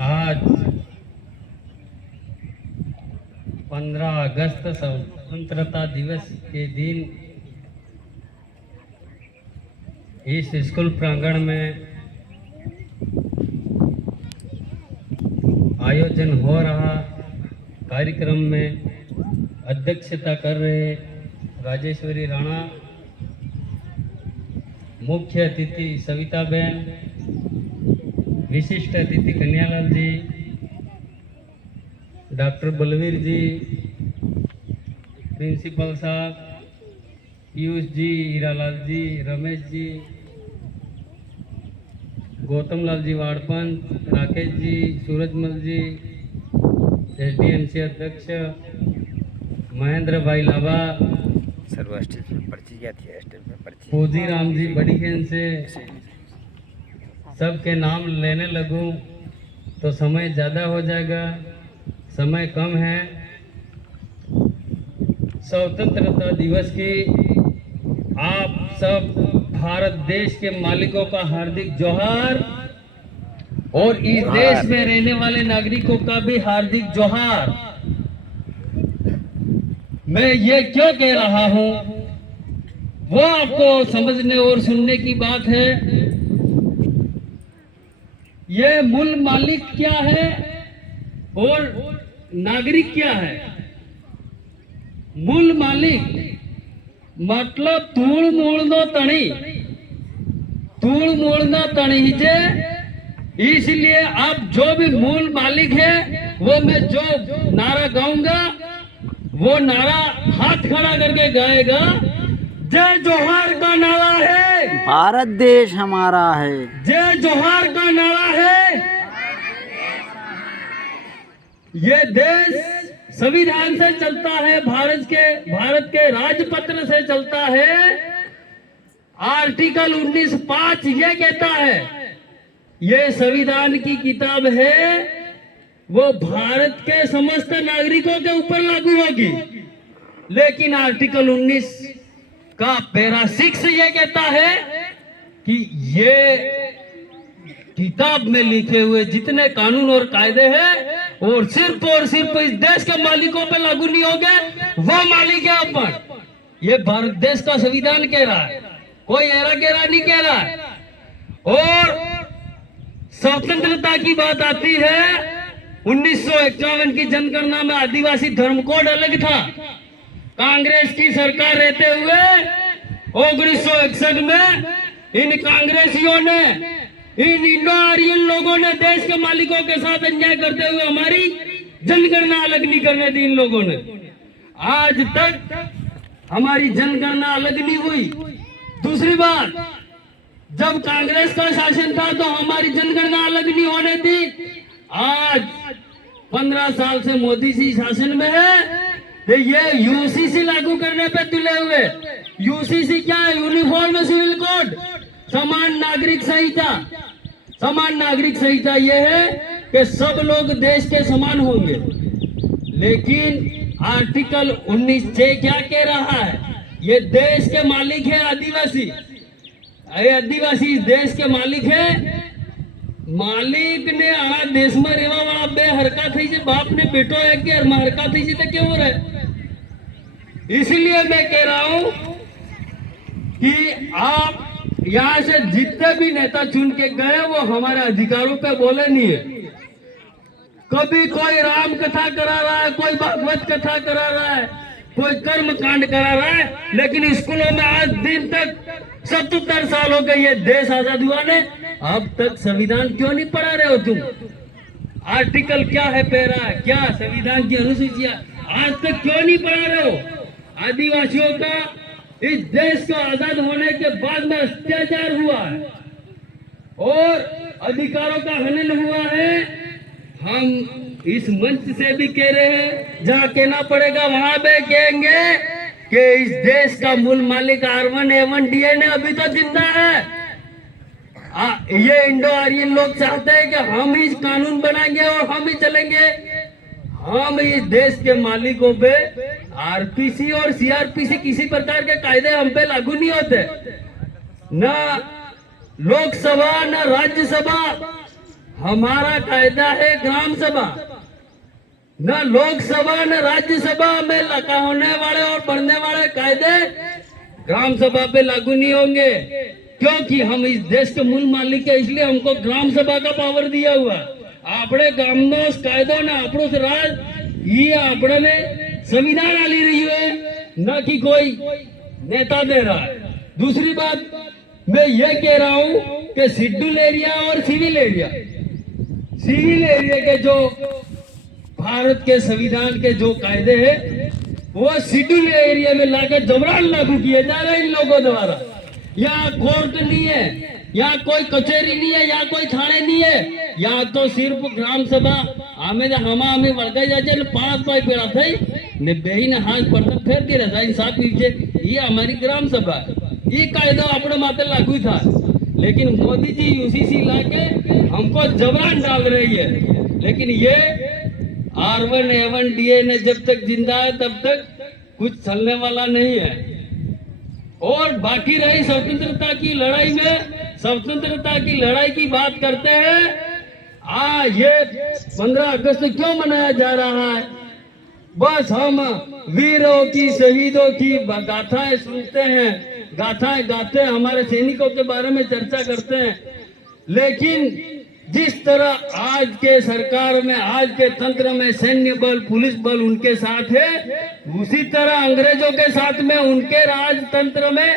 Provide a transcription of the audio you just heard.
आज 15 अगस्त स्वतंत्रता दिवस के दिन इस स्कूल प्रांगण में आयोजन हो रहा कार्यक्रम में अध्यक्षता कर रहे राजेश्वरी राणा, मुख्य अतिथि सविता बहन, विशिष्ट अतिथि कन्यालाल जी, डॉक्टर बलवीर जी, प्रिंसिपल साहब, पीयूष जी, हीरालाल जी, रमेश जी, गौतम लाल जी वाड़पन, राकेश जी, सूरजमल जी, एसडीएमसी अध्यक्ष महेंद्र भाई लाभा, फौजी राम जी बड़ी खेन से, सबके नाम लेने लगूं तो समय ज़्यादा हो जाएगा, समय कम है। स्वतंत्रता दिवस की आप सब भारत देश के मालिकों का हार्दिक जोहार और इस देश में रहने वाले नागरिकों का भी हार्दिक जोहार। मैं ये क्यों कह रहा हूं वो आपको समझने और सुनने की बात है। ये मूल मालिक क्या है और नागरिक क्या है। मूल मालिक मतलब तूड़ मूड़नो तणी, तूड़ मूड़ना तणी जे, इसलिए आप जो भी मूल मालिक है वो मैं जो नारा गाऊंगा वो नारा हाथ खड़ा करके गाएगा। जय जोहार का नारा है, भारत देश हमारा है। जय जोहार का नारा है। ये देश संविधान से चलता है, भारत के राजपत्र से चलता है। आर्टिकल 19(5) ये कहता है, ये संविधान की किताब है, वो भारत के समस्त नागरिकों के ऊपर लागू होगी। लेकिन आर्टिकल 19 का पैरा 6 ये कहता है कि ये किताब में लिखे हुए जितने कानून और कायदे हैं और सिर्फ इस देश के मालिकों पे लागू नहीं होंगे। वो मालिक है अपन। ये भारत देश का संविधान कह रहा है, कोई एरा गेरा नहीं कह रहा है। और स्वतंत्रता की बात आती है, 1951 की जनगणना में आदिवासी धर्म कोड अलग था। कांग्रेस की सरकार रहते हुए 1961 में इन कांग्रेसियों ने, इन इंडो आर्यन लोगों ने देश के मालिकों के साथ अन्याय करते हुए हमारी जनगणना अलग नहीं करने दी। इन लोगों ने आज तक हमारी जनगणना अलग नहीं हुई। दूसरी बात, जब कांग्रेस का शासन था तो हमारी जनगणना अलग नहीं होने दी। आज 15 साल से मोदी जी शासन में है तो ये यूसीसी लागू करने पे तुले हुए। यूसीसी क्या है? यूनिफॉर्म सिविल कोड, समान नागरिक संहिता। समान नागरिक संहिता ये है कि सब लोग देश के समान होंगे। लेकिन आर्टिकल 19(6) क्या कह रहा है? ये देश के मालिक है आदिवासी। आदिवासी इस देश के मालिक है। मालिक ने आ देश में रेवा वाला बे हरका थी जे, बाप ने बेटो है कि हरका थी जी तो क्यों हो रहा? इसलिए मैं कह रहा हूं कि आप यहाँ से जितने भी नेता चुन के गए वो हमारे अधिकारों पे बोले नहीं है। कभी कोई राम कथा करा रहा है, कोई भागवत कथा करा रहा है, कोई कर्म कांड करा रहा है, लेकिन स्कूलों में आज दिन तक 77 साल हो गए ये देश आजाद हुआ ने, अब तक संविधान क्यों नहीं पढ़ा रहे हो तुम? आर्टिकल क्या है, पैरा क्या, संविधान की अनुसूचियां आज तक क्यों नहीं पढ़ा रहे हो? आदिवासियों का इस देश को आजाद होने के बाद में अत्याचार हुआ है और अधिकारों का हनन हुआ है। हम इस मंच से भी कह रहे हैं, जहाँ कहना पड़ेगा वहां पे कहेंगे कि इस देश का मूल मालिक R1A1 DNA अभी तो जिंदा है। ये इंडो आर्यन लोग चाहते हैं कि हम ही कानून बनाएंगे और हम ही चलेंगे। हम इस देश के मालिकों पे आरपीसी और सीआरपीसी किसी प्रकार के कायदे हम पे लागू नहीं होते, ना लोकसभा ना राज्यसभा। हमारा कायदा है ग्राम सभा, न लोकसभा न राज्यसभा में लगा होने वाले और बढ़ने वाले कायदे ग्राम सभा पे लागू नहीं होंगे, क्योंकि हम इस देश के मूल मालिक है, इसलिए हमको ग्राम सभा का पावर दिया हुआ। આપણે ગામનો કાયદો ને આપણો રાજ ये આપણને संविधान आली रही है, न कि कोई नेता दे रहा है। दूसरी बात मैं ये कह रहा हूं कि शेड्यूल एरिया और सिविल एरिया के जो भारत के संविधान के जो कायदे हैं वो शेड्यूल एरिया में लाकर जबरन लागू किए जा रहे हैं इन लोगों द्वारा। यहाँ कोर्ट नहीं है, यहाँ कोई कचेरी नहीं है, यहाँ कोई थाने नहीं है, यहाँ तो सिर्फ ग्राम सभा हमें वળગાઈ જાય છે ને 5 ભાઈ પેલા થઈ ને બેહીને હાથ પર ફેરતી રહે સાફ છે। ये हमारी ग्राम सभा ये कायदा अपने माथे लागू था, लेकिन मोदी जी यूसीसी लाके हमको जबरन डाल रही है। लेकिन ये R1 A1 DA ने जब तक जिंदा है तब तक कुछ चलने वाला नहीं है। और बाकी रही स्वतंत्रता की लड़ाई में, स्वतंत्रता की लड़ाई की बात करते हैं। ये 15 अगस्त क्यों मनाया जा रहा है? बस हम वीरों की, शहीदों की गाथाएं सुनते हैं, गाथाएं गाते हैं, हमारे सैनिकों के बारे में चर्चा करते हैं, लेकिन जिस तरह आज के सरकार में, आज के तंत्र में सैन्य बल, पुलिस बल उनके साथ है, उसी तरह अंग्रेजों के साथ में उनके राजतंत्र में